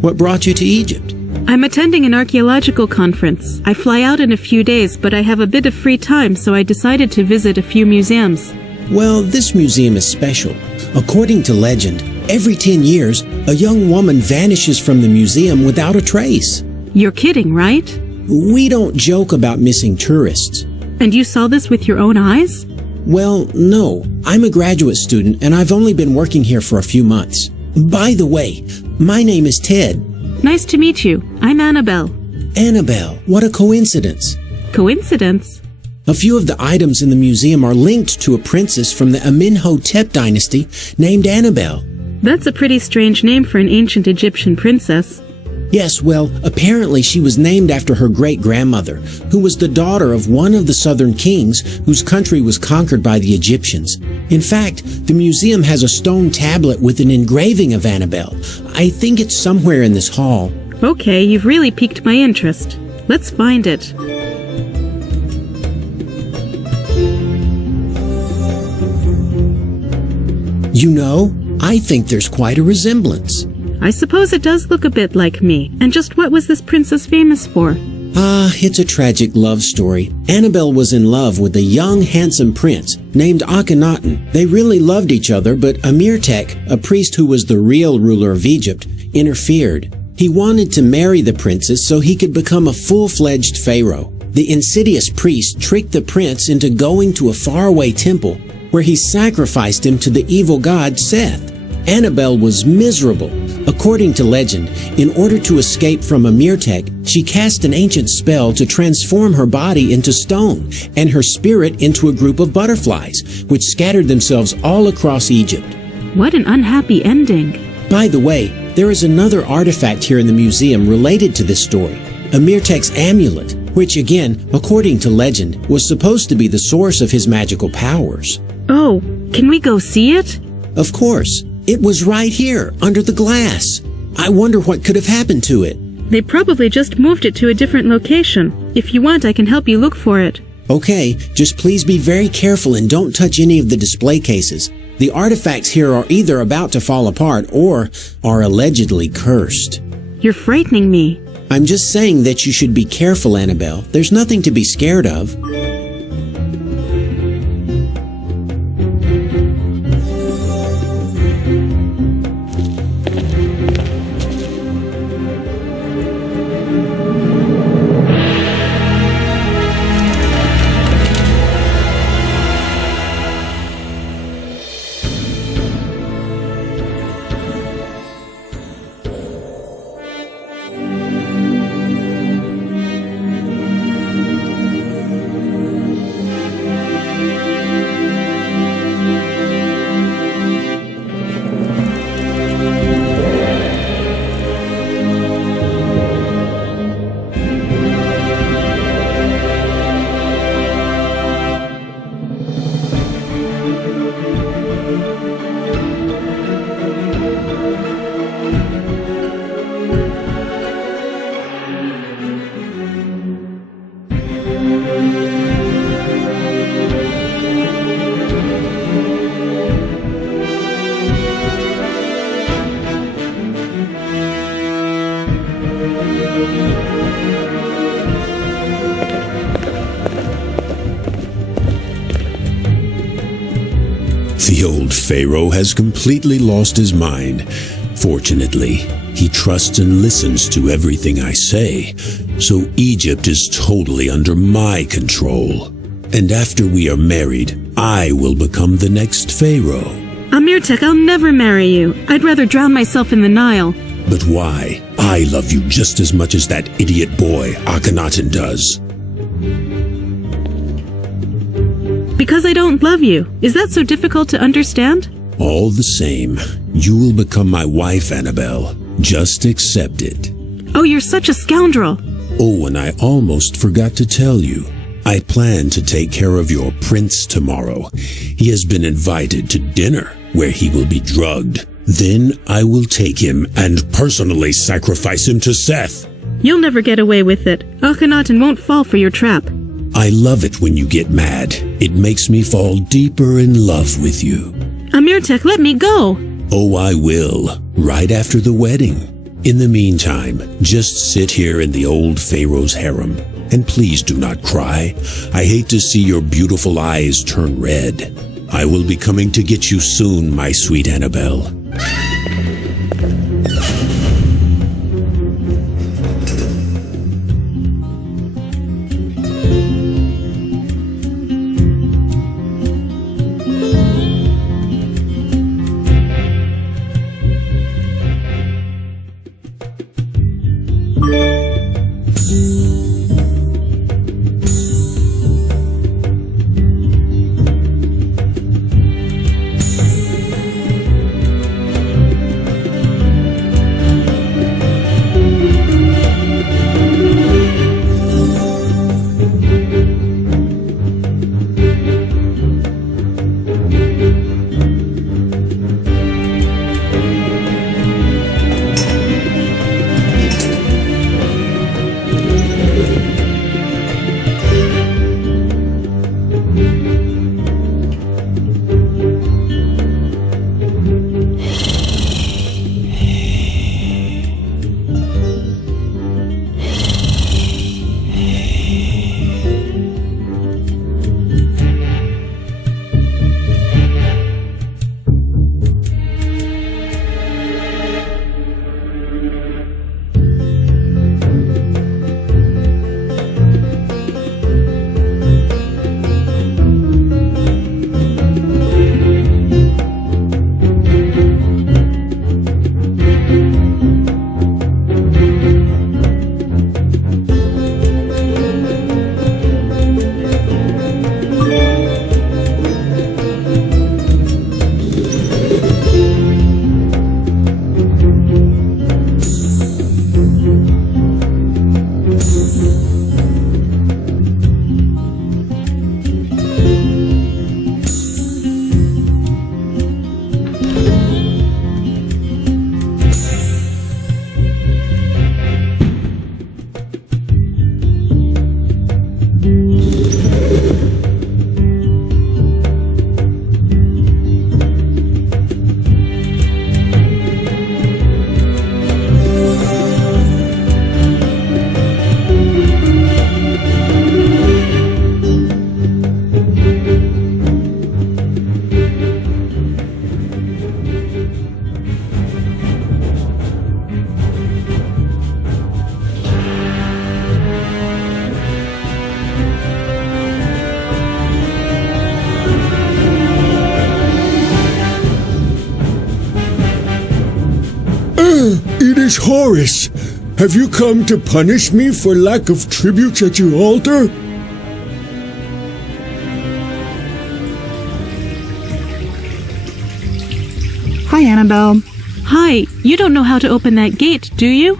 What brought you to Egypt? I'm attending an archaeological conference. I fly out in a few days, but I have a bit of free time, so I decided to visit a few museums. Well, this museum is special. According to legend, every 10 years, a young woman vanishes from the museum without a trace. You're kidding, right? We don't joke about missing tourists. And you saw this with your own eyes? Well, no. I'm a graduate student, and I've only been working here for a few months. By the way, my name is Ted. Nice to meet you. I'm Annabel. Annabel, what a coincidence. Coincidence? A few of the items in the museum are linked to a princess from the Amenhotep dynasty named Annabel. That's a pretty strange name for an ancient Egyptian princess. Yes, well, apparently she was named after her great-grandmother, who was the daughter of one of the southern kings whose country was conquered by the Egyptians. In fact, the museum has a stone tablet with an engraving of Annabel. I think it's somewhere in this hall. Okay, you've really piqued my interest. Let's find it. You know, I think there's quite a resemblance. I suppose it does look a bit like me. And just what was this princess famous for? It's a tragic love story. Annabel was in love with a young, handsome prince named Akhenaten. They really loved each other, but Amirtek, a priest who was the real ruler of Egypt, interfered. He wanted to marry the princess so he could become a full-fledged pharaoh. The insidious priest tricked the prince into going to a faraway temple where he sacrificed him to the evil god Seth. Annabel was miserable. According to legend, in order to escape from Amirtek, she cast an ancient spell to transform her body into stone and her spirit into a group of butterflies, which scattered themselves all across Egypt. What an unhappy ending. By the way, there is another artifact here in the museum related to this story, Amirtek's amulet, which again, according to legend, was supposed to be the source of his magical powers. Oh, can we go see it? Of course. It was right here, under the glass. I wonder what could have happened to it. They probably just moved it to a different location. If you want, I can help you look for it. Okay, just please be very careful and don't touch any of the display cases. The artifacts here are either about to fall apart or are allegedly cursed. You're frightening me. I'm just saying that you should be careful, Annabel. There's nothing to be scared of. The old pharaoh has completely lost his mind. Fortunately, he trusts and listens to everything I say, so Egypt is totally under my control. And after we are married, I will become the next pharaoh. Amirtek, I'll never marry you. I'd rather drown myself in the Nile. But why? I love you just as much as that idiot boy Akhenaten does. Because I don't love you. Is that so difficult to understand? All the same, you will become my wife, Annabel. Just accept it. Oh, you're such a scoundrel. Oh, and I almost forgot to tell you. I plan to take care of your prince tomorrow. He has been invited to dinner, where he will be drugged. Then I will take him and personally sacrifice him to Seth. You'll never get away with it. Akhenaten won't fall for your trap. I love it when you get mad. It makes me fall deeper in love with you. Amirtek, let me go. Oh, I will. Right after the wedding. In the meantime, just sit here in the old Pharaoh's harem. And please do not cry. I hate to see your beautiful eyes turn red. I will be coming to get you soon, my sweet Annabel. It is Horus. Have you come to punish me for lack of tributes at your altar? Hi, Annabel. Hi, you don't know how to open that gate, do you?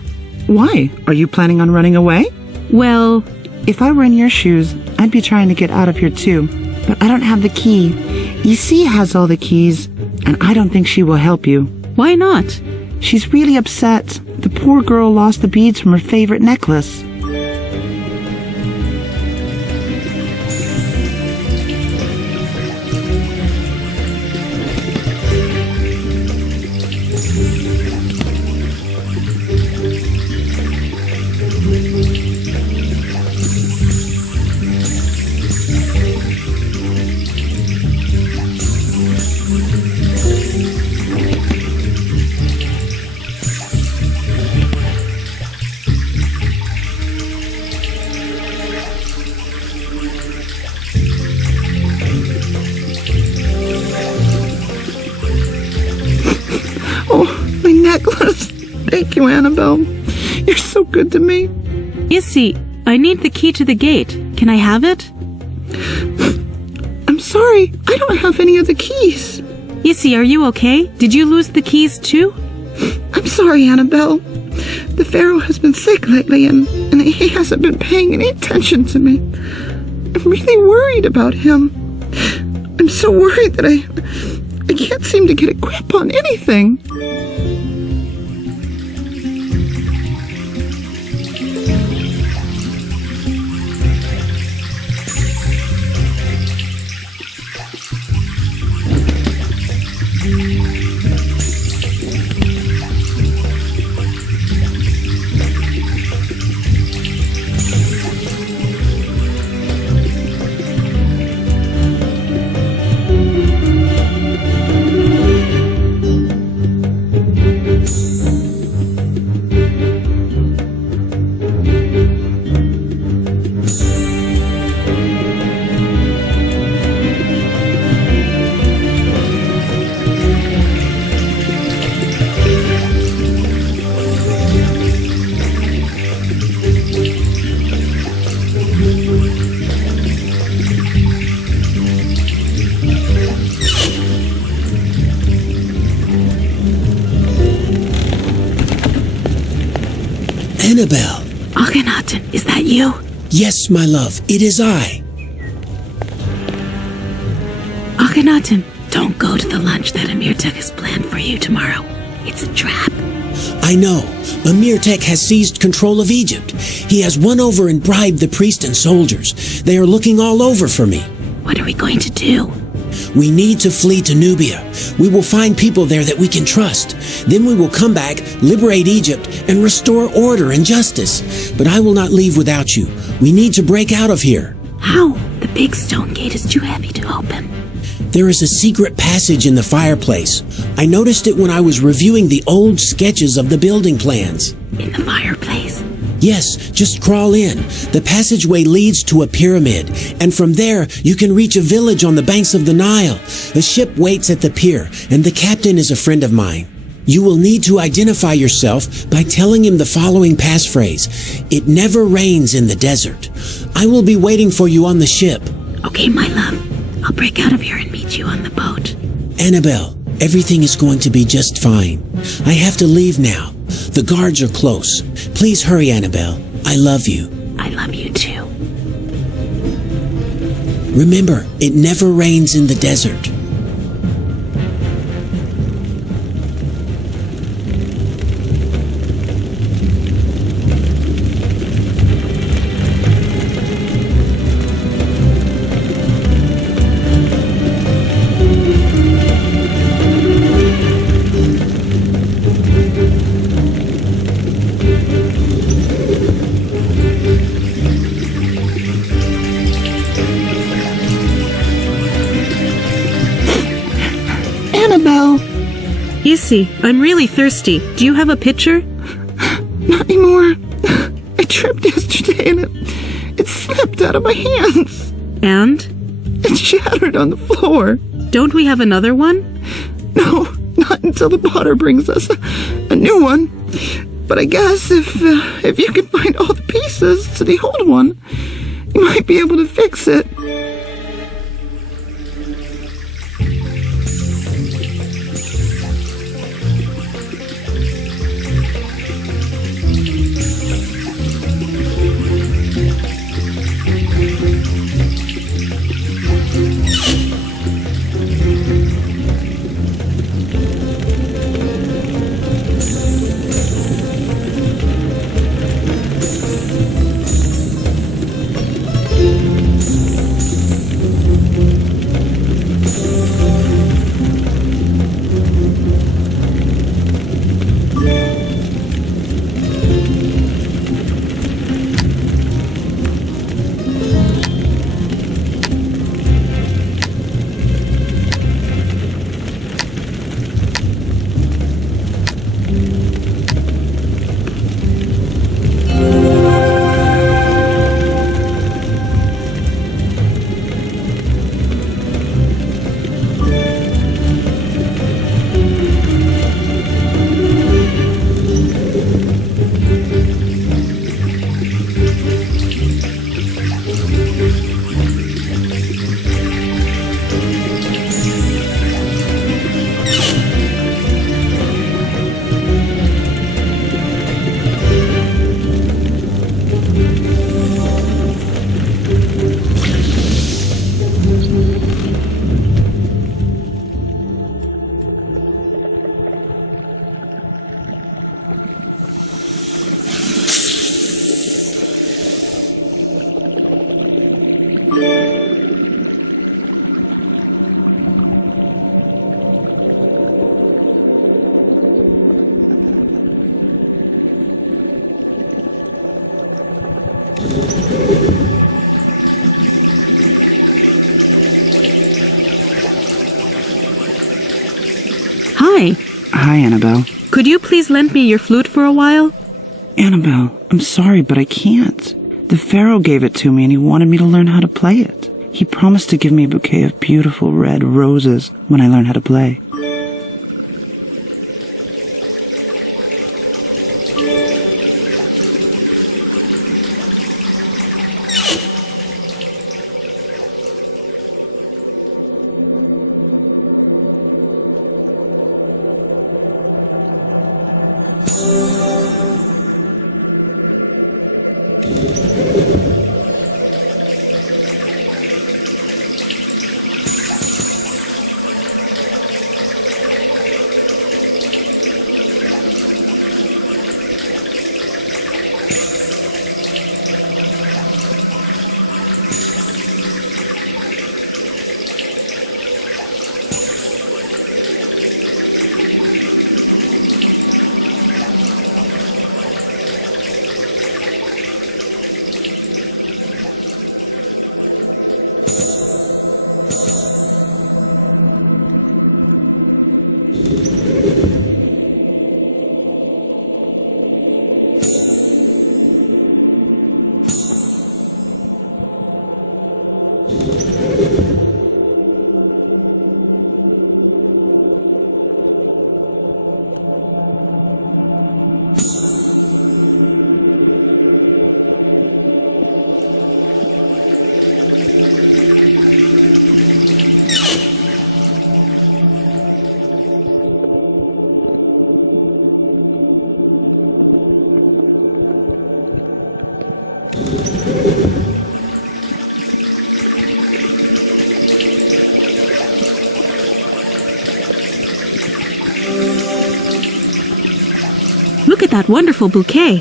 Why? Are you planning on running away? Well, If I were in your shoes, I'd be trying to get out of here too. But I don't have the key. EC has all the keys, and I don't think she will help you. why not? She's really upset. The poor girl lost the beads from her favorite necklace. Necklace. Thank you, Annabel. You're so good to me. Issy, I need the key to the gate. Can I have it? I'm sorry. I don't have any of the keys. Issy, are you okay? Did you lose the keys too? I'm sorry, Annabel. The Pharaoh has been sick lately and he hasn't been paying any attention to me. I'm really worried about him. I'm so worried that I can't seem to get a grip on anything. Annabel. Akhenaten, is that you? Yes, my love, it is I. Akhenaten, don't go to the lunch that Amirtek has planned for you tomorrow. It's a trap. I know. Amirtek has seized control of Egypt. He has won over and bribed the priest and soldiers. They are looking all over for me. What are we going to do? We need to flee to Nubia. We will find people there that we can trust. Then we will come back, liberate Egypt, and restore order and justice. But I will not leave without you. We need to break out of here. How? The big stone gate is too heavy to open. There is a secret passage in the fireplace. I noticed it when I was reviewing the old sketches of the building plans. In the fireplace? Yes, just crawl in. The passageway leads to a pyramid, and from there you can reach a village on the banks of the Nile. The ship waits at the pier, and the captain is a friend of mine. You will need to identify yourself by telling him the following passphrase. It never rains in the desert. I will be waiting for you on the ship. Okay, my love. I'll break out of here and meet you on the boat. Annabel, everything is going to be just fine. I have to leave now. The guards are close. Please hurry, Annabel. I love you. I love you too. Remember, it never rains in the desert. Annabel, Issy, I'm really thirsty. Do you have a pitcher? not anymore. I tripped yesterday and it slipped out of my hands. And? It shattered on the floor. Don't we have another one? No, not until the potter brings us a new one. But I guess if you can find all the pieces to the old one, you might be able to fix it. Hi, Annabel. Could you please lend me your flute for a while? Annabel, I'm sorry, but I can't. The Pharaoh gave it to me and he wanted me to learn how to play it. He promised to give me a bouquet of beautiful red roses when I learn how to play. wonderful bouquet.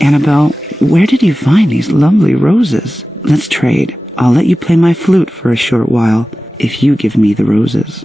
Annabel, where did you find these lovely roses? Let's trade. I'll let you play my flute for a short while if you give me the roses.